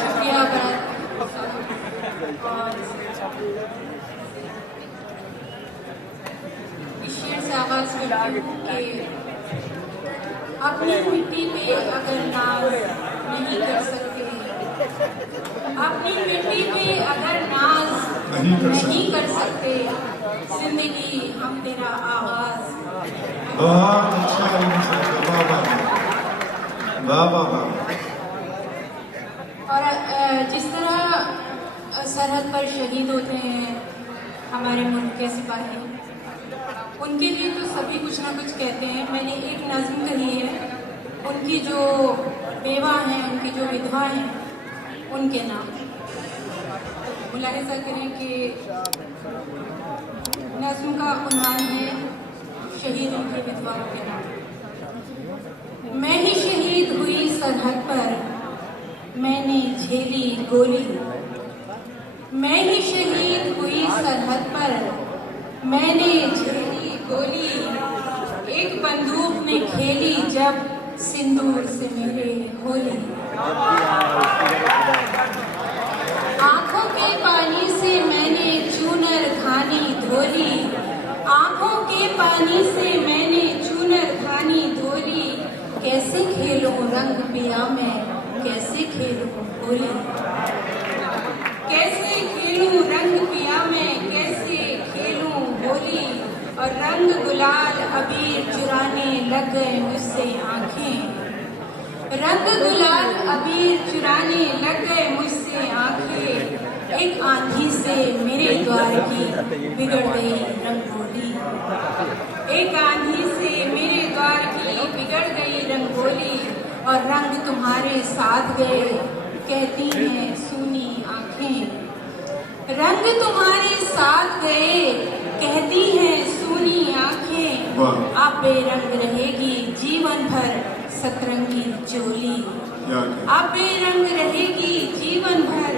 शुक्रिया इस शेर से आगाज करती हूँ कि अपनी मिट्टी पे अगर नाज नहीं कर सकते, अपनी मिट्टी पे अगर नाज नहीं कर सकते, जिंदगी हम तेरा आगाज। और जिस तरह सरहद पर शहीद होते हैं हमारे मुल्क के सिपाही, उनके लिए तो सभी कुछ ना कुछ कहते हैं। मैंने एक नज़्म कही है, उनकी जो बेवा हैं, उनकी जो विधवा हैं, उनके नाम मुलाहिजा करें कि नज़्म का उन्वान है शहीद उनकी विधवाओं के नाम। मैं ही शहीद हुई सरहद पर, मैंने झेली गोली। मैं ही शहीद हुई सरहद पर, मैंने झेली गोली। एक बंदूक ने खेली जब सिंदूर से मेरे होली। आंखों के पानी से मैंने चूनर खानी धोली। आंखों के पानी से मैंने चूनर खानी धोली। कैसे खेलूं रंग पिया मैं, कैसे खेलूं होली। कैसे खेलूं रंग पिया मैं, कैसे खेलूं होली। और रंग गुलाल अबीर चुराने लग गए मुझसे आंखें। रंग गुलाल अबीर चुराने लग गए मुझसे आंखें। एक आंधी से मेरे द्वार की बिगड़ गई रंगोली। एक आंधी से मेरे द्वार की बिगड़ गई रंगोली। और रंग तुम्हारे साथ गए, कहती हैं सूनी आंखें। रंग तुम्हारे साथ गए, कहती हैं सूनी आंखें। अब बेरंग रहेगी जीवन भर सतरंगी चोली। अब बेरंग रहेगी जीवन भर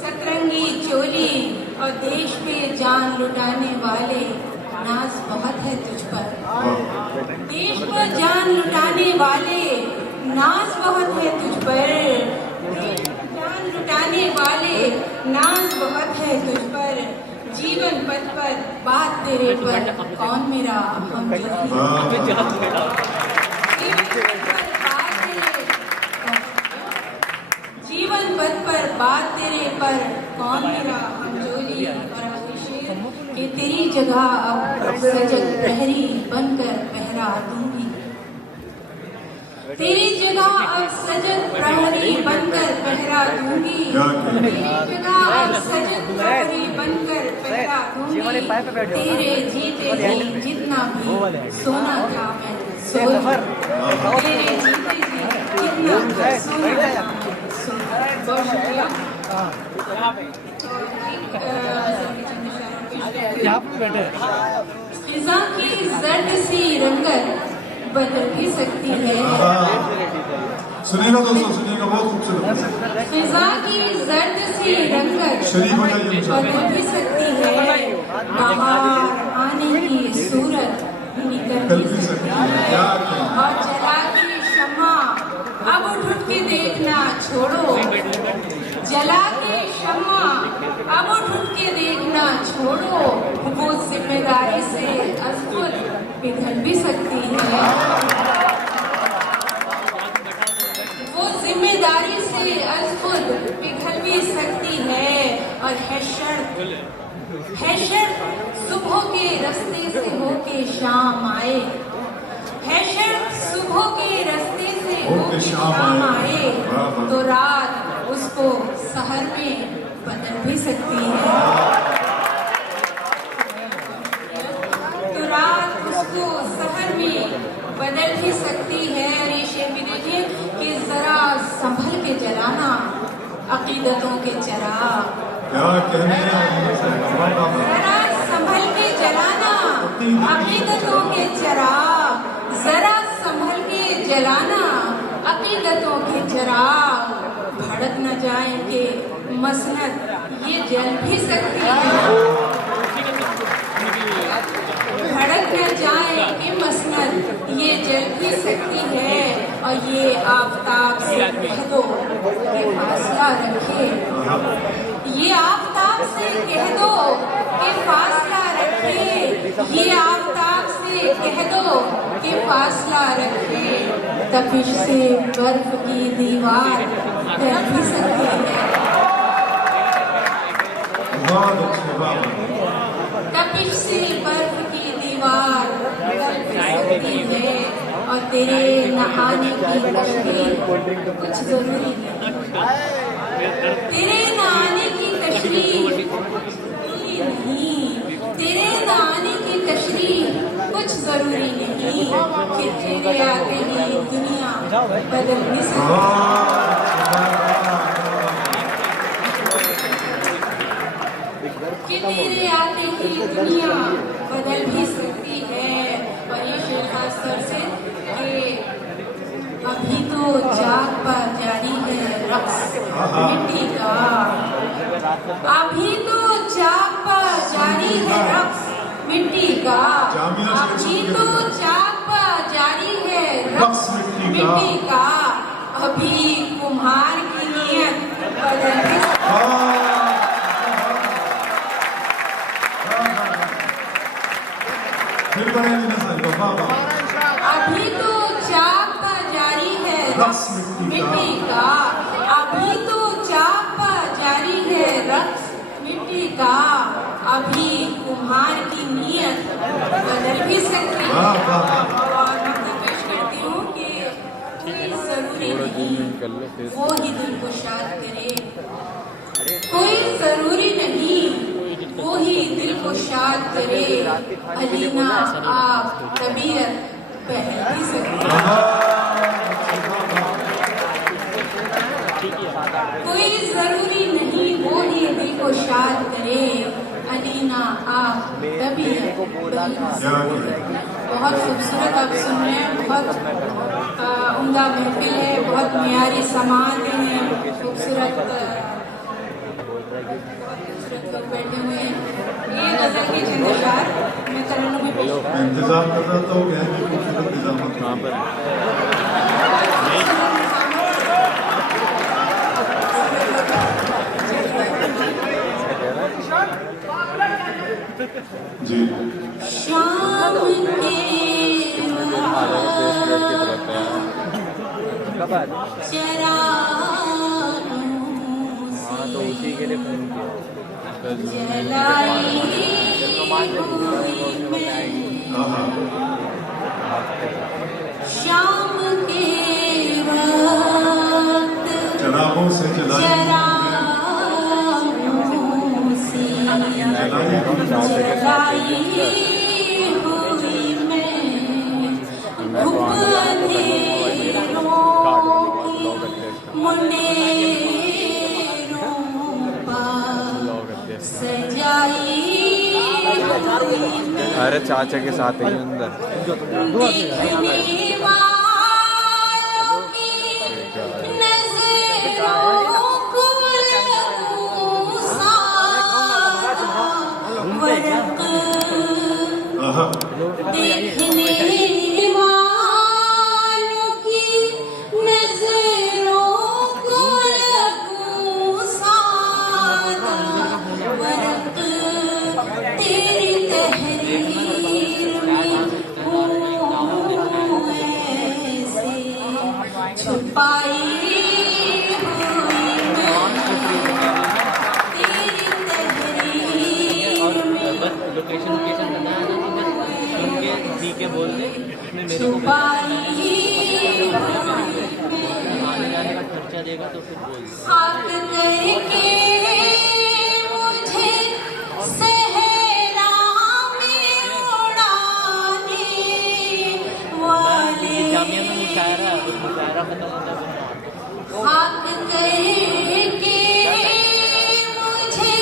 सतरंगी चोली। और देश पे जान लुटाने वाले नाज बहुत है तुझ पर। देश पर जान लुटाने वाले नाज बहुत है तुझ पर। देश पर जान लुटाने वाले नाज बहुत है तुझ पर। जीवन पथ पर बात तेरे पर, कौन मेरा हमजोली। जीवन पथ पर बात तेरे पर, कौन मेरा हमजोली। और कि तेरी जगह अब सजग प्रहरी बनकर पहरा दूंगी। तेरी जगह अब सजग प्रहरी बनकर पहरा दूंगी। तेरी जगह अब सजग प्रहरी बनकर पहरा दूंगी। तेरे जीते जी जितना भी सोना था मैं सोना। तेरे जीते जी जितना भी सोना था मैं सोना। फिजा की जर्द सी रंगत बदल भी सकती है। सुनिएगा दोस्तों, सुनिएगा, बहुत खूबसूरत। फिजा की जर्द सी रंगत बदल भी सकती है। बाहर आने की सूरत निकल भी सकती है। और जला की शम्मा अब उठ के देखना छोड़ो। जला के शम्मा अब उठ के देखना छोड़ो। वो जिम्मेदारी से अज़ पिघल भी सकती है। वो जिम्मेदारी से अज़ पिघल भी सकती है। और है शर्त सुबह के रास्ते से होके शाम आए। है शर्त सुबह के रास्ते से होके शाम आए। तो रात उसको सहर में बदल भी सकती है। तो रात उसको सहर में बदल भी सकती है। और ये शेर भी देखिए कि जरा संभल के जलाना अकीदतों के चिराग। क्या कहने हैं? जरा संभल के जलाना अकीदतों के चिराग। जरा संभल के जलाना अकीदतों के चिराग। भड़क न जाए कि मसनद ये जल भी सकती है। भड़क न जाए कि मसनद ये जल भी सकती है। फासला रखे, ये आफताब से कह दो कि फासला रखे। तपिश से बर्फ की दीवार कर भी सकती है, बहुत अच्छे बाबा। तपिश से बर्फ की दीवार कर भी सकती है। और तेरे नहाने की तशरीह कुछ जरूरी नहीं, तेरे नहाने की तशरीह जरूरी नहीं, तेरे नहाने की तशरीह कुछ जरूरी नहीं कि तेरे आते ही दुनिया बदल भी सकती है, कि तेरे आते ही दुनिया बदल भी सकती है। और ये शेर खासतौर से कि अभी तो जाग पर जारी है रक्स मिट्टी का, अभी तो जाग पर जारी है रक्स मिट्टी का, अभी तो जाग पर जारी है रक्स मिट्टी का। अभी कुम्हार की नियत बदल भी फिर बयानी नजर को बाबा। अभी तो जाग पर जारी है रक्स मिट्टी का, अभी तो जाग पर जारी है रक्स मिट्टी का। अभी कुम्हार की नियत बदल भी सकती है। और मैं पेश करती हूँ कि कोई जरूरी नहीं वो ही दिल को शाद करे, कोई जरूरी नहीं वो ही दिल को शाद करे। अलीना आप तबीयत पहल भी सकती है, कोई जरूरी नहीं वो ही दिल को शाद करे। अलीना आप तबीयत पहल भी सकती है। बहुत खूबसूरत आप सुन रहे हैं, बहुत उम्दा महफिल है, बहुत मियारी सामान हैं, खूबसूरत लोग बैठे हुए हैं। ये गजल के चंद अशआर मैं तरन्नुम में पेश मैं इंतजार कर रहा था, वो कह रही खूबसूरत निजामत कहाँ पर जी। शाम के तो उसी के लिए फोन किया। जलाई हुई मैं शाम के वक्त चरागों से जलाई जलाई हुई मैं धूप अंधेरों की मुंडेरों पर सजाई हुई मैं। अरे चाचा के साथ है अंदर। देखने वालों की नजरों को लगूं सारा फर्क, देखने वालों की नजरों को लगूं सारा फर्क। तेरी तहरीर में हूँ ऐसे छुपाई हुई मैं, तेरी तहरीर में लोकेशन बताया ना कि बस सुन के ठीक है बोल दे, उसमें मेरे को छुपाई आने जाने का खर्चा देगा तो फिर बोल दे। खाक करके मुझे सहरा में उड़ाने वाले, जामिया में मुशायरा है, उस मुशायरा खत्म होता है खाक करके मुझे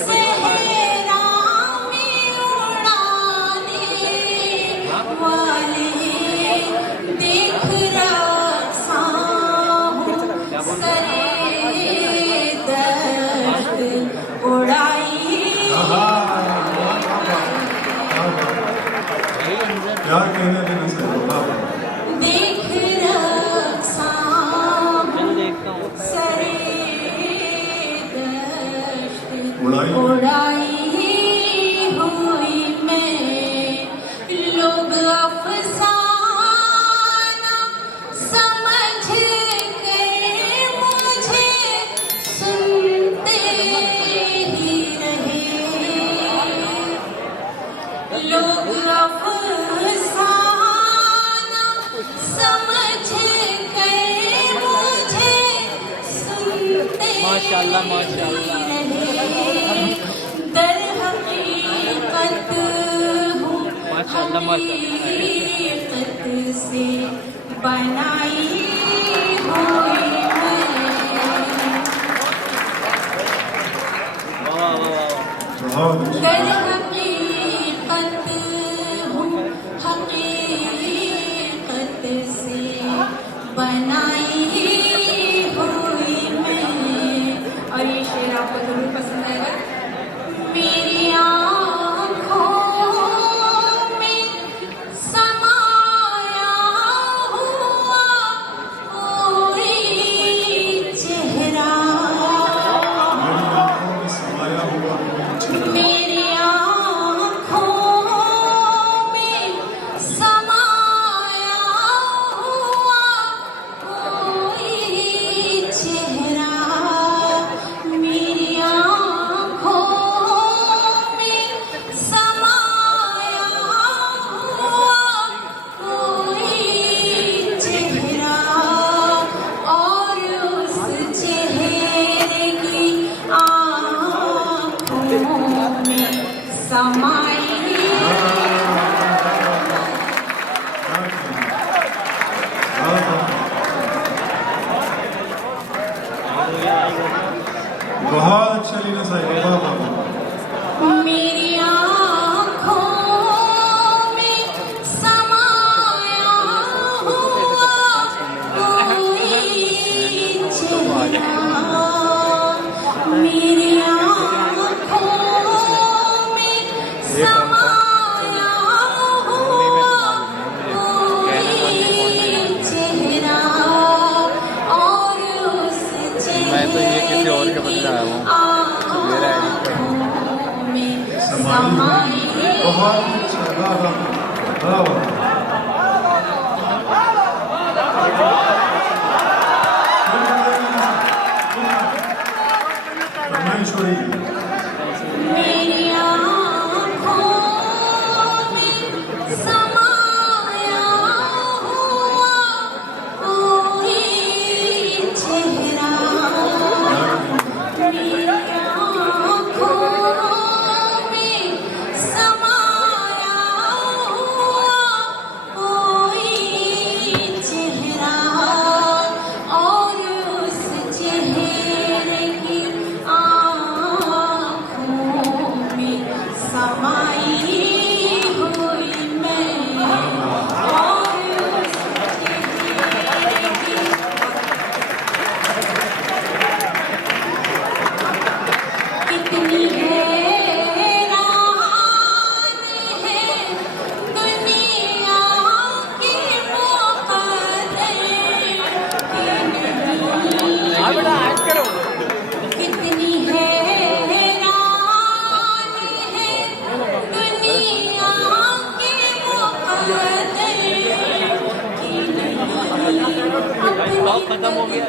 सहरा में उड़ाने वाले। देख रखसा हूँ सरे दर्द उड़ाई, क्या कहने देना सर बाबा। देख रखसा चलो देखता हूँ। सरे दर्द उड़ाई उड़ाई माशाल्लाह माशाल्लाह। दर हकीकत हूँ, माशाल्लाह माशाल्लाह। हकीकत से बनाई हुई मैं। वाह वाह वाह। बहुत दर हकीकत हूँ, हकीकत से बनाई हुई मैं। और ये शेर आपको जरूर पसंद आएगा। मेरी आँखों में समाया हुआ कोई चेहरा, मेरी आंखों में समाया हुआ कोई चेहरा, मेरी आँखों में समाया हुआ कोई चेहरा, मेरी आँखों में समाया हुआ कोई चेहरा, और उस चेहरे की आँखों में समाई बहुत अच्छा लीना साहब। वाह वाह वाह। मेरी आँखों में समाया हुआ कोई चेहरा, मेरी आँखों में समाया हुआ कोई चेहरा, और उस मैं तो ये किसी और के बदले आया हूँ। मेरा समाई हुई, बहुत अच्छा। वाह वाह वाह वाह। फरमाइश हो रही है। मेरी आँखों में समाया हुआ कोई चेहरा, मेरी आँखों में समाया हुआ कोई चेहरा, और उस चेहरे की आँखों में समाई हुई मैं, और उस चेहरे की कितनी हैरान है दुनिया की मुकद्दर कितनी हैरान है दुनिया की मुकद्दर कि नहीं अपनी खत्म हो गया।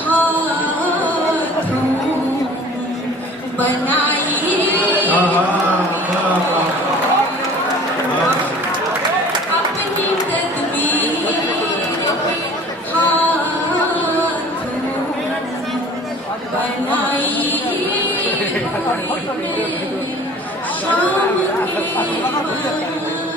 हाथों बनाई हाँ हाँ वाह वाह वाह। अपनी तदबीर हाथों बनाई शाम के